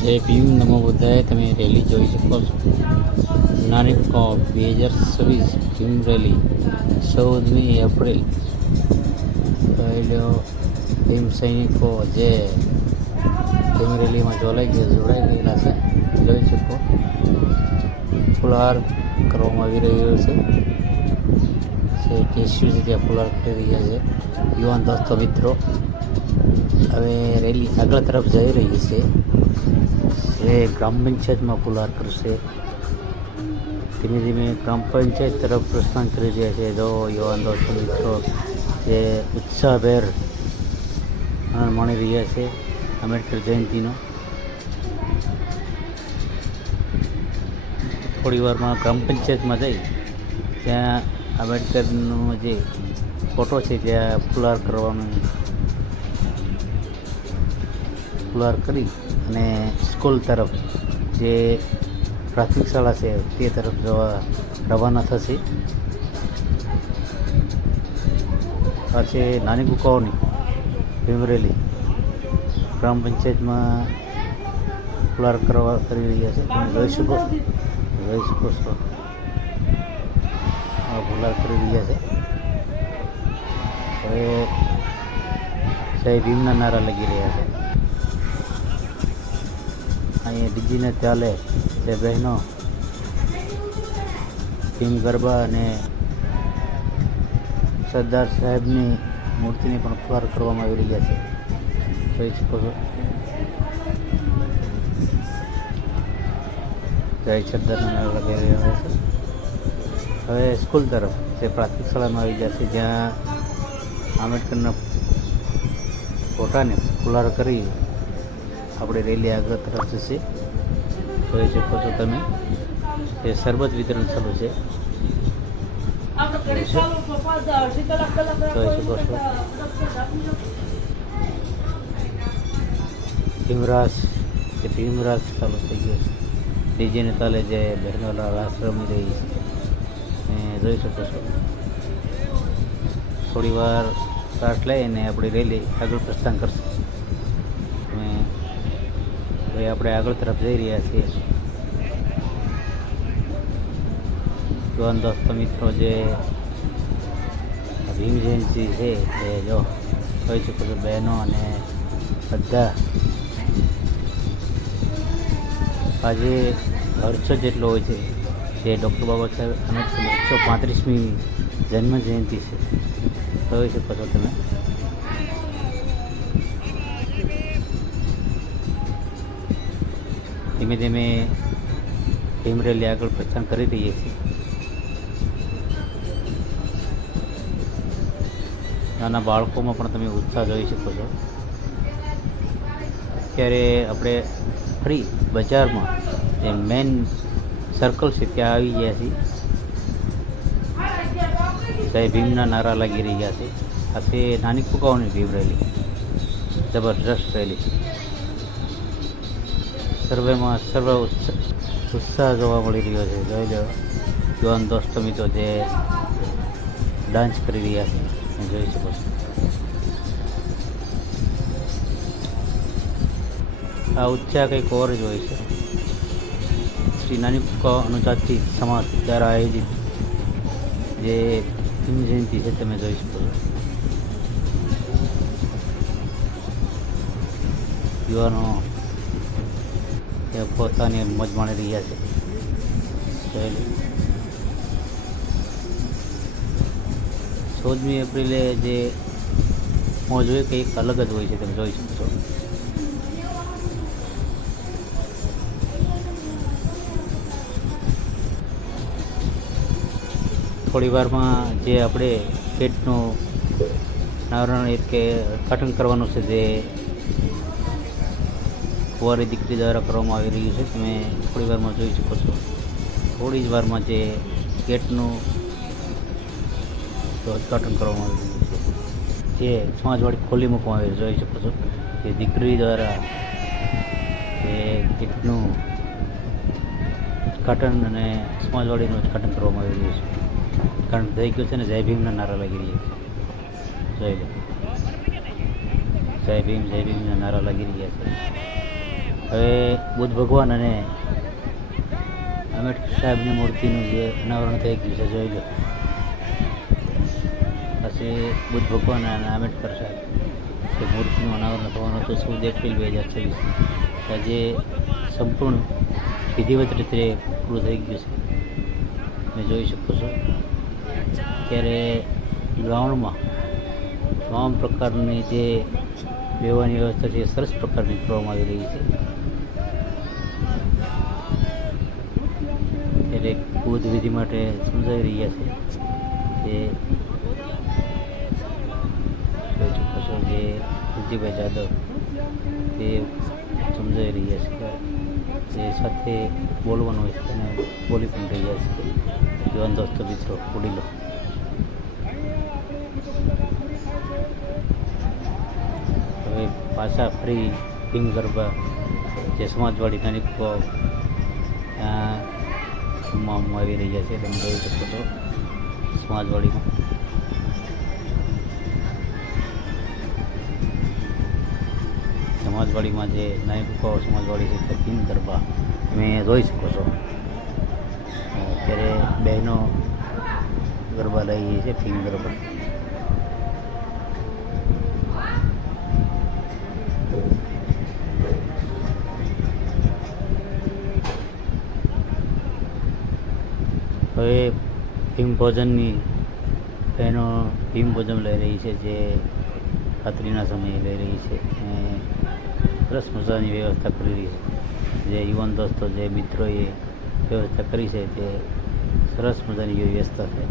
જય ભીમ નમો બુદ્ધાય. તમે રેલી જોઈ શકો છો. નાની 2026 ભીમ રેલી 14મી એપ્રિલ. પહેલો ભીમ સૈનિકો જે ભીમ રેલીમાં જોડાઈ ગયેલા છે જોઈ શકો. ફુલહાર કરવામાં આવી રહ્યો છે. કેસ્યુ છે ત્યાં ફુલહાર કરી રહ્યા છે યુવાન દોસ્તો મિત્રો. હવે રેલી આગળ તરફ જઈ રહી છે. એ ગ્રામ પંચાયતમાં ફુલહાર કરશે. ધીમે ધીમે ગ્રામ પંચાયત તરફ પ્રસ્થાન કરી રહ્યા છે. જો યુવાન દોસ્તો મિત્રો જે ઉત્સાહભેર આનંદ માણી રહ્યા છે આંબેડકર જયંતિનો. થોડી વારમાં ગ્રામ પંચાયતમાં જઈ ત્યાં આંબેડકરનો જે ફોટો છે ત્યાં ફુલહાર કરી અને સ્કૂલ તરફ જે પ્રાથમિક શાળા છે તે તરફ જવા રવાના થશે. આ છે નાની કુકાઓની ભીમ રેલી. ગ્રામ પંચાયતમાં ફુલહાર કરી રહ્યા છે. તમે જોઈ શકો છો ફુલહાર કરી રહ્યા છે. હવે જય ભીમના નારા લાગી રહ્યા છે. અહીંયા ડીજીને ચાલે તે બહેનો ભીમ ગરબા અને સરદાર સાહેબની મૂર્તિની પણ ફુલહાર કરવામાં આવી રહ્યા છે. જોઈ શકો છો. જય સરદારના નારા લગાવી રહ્યા છે. હવે સ્કૂલ તરફ જે પ્રાથમિક શાળામાં આવી જશે જ્યાં આંબેડકરના ફોટાને ફુલહાર કરી આપણે રેલી આગળ તરફ જશે. જોઈ શકો છો તમે. એ શરબત વિતરણ ચાલુ છે. જોઈ શકો છો. ભીમરાસ ચાલુ થઈ ગયો છે. ડીજેને તાલે જે બહેનો રાસ રમી રહી છે જોઈ શકો છો. થોડી વાર શ્વાસ લઈને આપણી રેલી આગળ પ્રસ્થાન કરશે. હવે આપણે આગળ તરફ જઈ રહ્યા છીએ. યુવાન દોસ્તો મિત્રો જે ભીમ જયંતિ છે એ જો જોઈ શકો છો. બહેનો અને બધા આજે 150 જેટલો હોય છે. જે ડૉક્ટર બાબા સાહેબ આંબેડકરની 135મી જન્મ જયંતિ છે. જોઈ શકો છો તમે. ધીમે ધીમે ભીમ રેલી આગળ પ્રસ્થાન કરી રહીએ છીએ. નાના બાળકોમાં પણ તમે ઉત્સાહ જોઈ શકો છો. અત્યારે આપણે ફરી બજારમાં જે મેઇન સર્કલ છે ત્યાં આવી ગયા છીએ. જય ભીમના નારા લાગી રહ્યા છે. આ તે નાની કુકાઓની ભીમ રેલી, જબરજસ્ત રેલી. સર્વેમાં ઉત્સાહ જોવા મળી રહ્યો છે. જોઈ લો યુવાન દોસ્તો મિત્રો જે ડાન્સ કરી રહ્યા છે જોઈ શકો છો. આ ઉત્સાહ કંઈક ઓર જ હોય છે. શ્રી નાની કુકાઓ અનુજાતિ સમાજ દ્વારા આયોજિત જે ભીમ જયંતિ છે તમે જોઈ શકો છો. યુવાનો પોતાની મોજ માણી રહ્યા છે. 14મી એપ્રિલે જે મોજ હોય કંઈક અલગ જ હોય છે. તમે જોઈ શકો છો. થોડી વારમાં જે આપણે પેટનું નારણ કે ઉદ્ઘાટન કરવાનું છે જે કુંવારી દીકરી દ્વારા કરવામાં આવી રહ્યું છે. તમે થોડી વારમાં જોઈ શકો છો. થોડી જ વારમાં જે ગેટનું ઉદ્ઘાટન કરવામાં આવી રહ્યું છે જે સમાજવાડી ખોલી મૂકવામાં આવી જોઈ શકો છો. જે દીકરી દ્વારા જે ગેટનું ઉદ્ઘાટન અને સમાજવાડીનું ઉદ્ઘાટન કરવામાં આવી રહ્યું છે. કારણ થઈ ગયું છે ને જય ભીમના નારા લાગી રહ્યા છે. જોઈ લો જય ભીમના નારા લાગી રહ્યા છે. હવે બુદ્ધ ભગવાન અને આંબેડકર સાહેબની મૂર્તિનું જે અનાવરણ થઈ ગયું છે જોઈ લો. પછી બુદ્ધ ભગવાન અને આંબેડકર સાહેબ જે મૂર્તિનું અનાવરણ થવાનું હતું 14 એપ્રિલ 2026. આજે સંપૂર્ણ વિધિવત રીતે પૂરું થઈ ગયું છે. તમે જોઈ શકો છો. ત્યારે ગ્રાઉન્ડમાં તમામ પ્રકારની જે બેવાની વ્યવસ્થા છે એ સરસ પ્રકારની કરવામાં આવી રહી છે. ત્યારે બુદ્ધ વિધિ માટે સમજાવી રહ્યા છે. જે જોઈ શકો છો જે કુલજીભાઈ જાદવ તે સમજાવી રહ્યા છે. જે સાથે બોલવાનું હોય છે અને બોલી પણ રહ્યા છે. યુવાન દોસ્તો મિત્રો વડીલો, હવે પાછા ફરી ભીમ ગરબા જે સમાજવાડી નાની ત્યાં રમવામાં આવી રહ્યા છે. તમે જોઈ શકો છો સમાજવાડીમાં. સમાજવાડીમાં જે નાની કુકાઓ સમાજવાડી છે તે ભીમ ગરબા તમે જોઈ શકો છો. અત્યારે બહેનો ગરબા લઈ રહી છે ભીમ ગરબા. હવે ભીમ ભોજનની બહેનો ભીમ ભોજન લઈ રહી છે, જે રાત્રિના સમયે લઈ રહી છે. સરસ મજાની વ્યવસ્થા કરી રહી છે. જે યુવાન દોસ્તો જે મિત્રોએ વ્યવસ્થા કરી છે તે સરસ મજાની વ્યવસ્થા છે.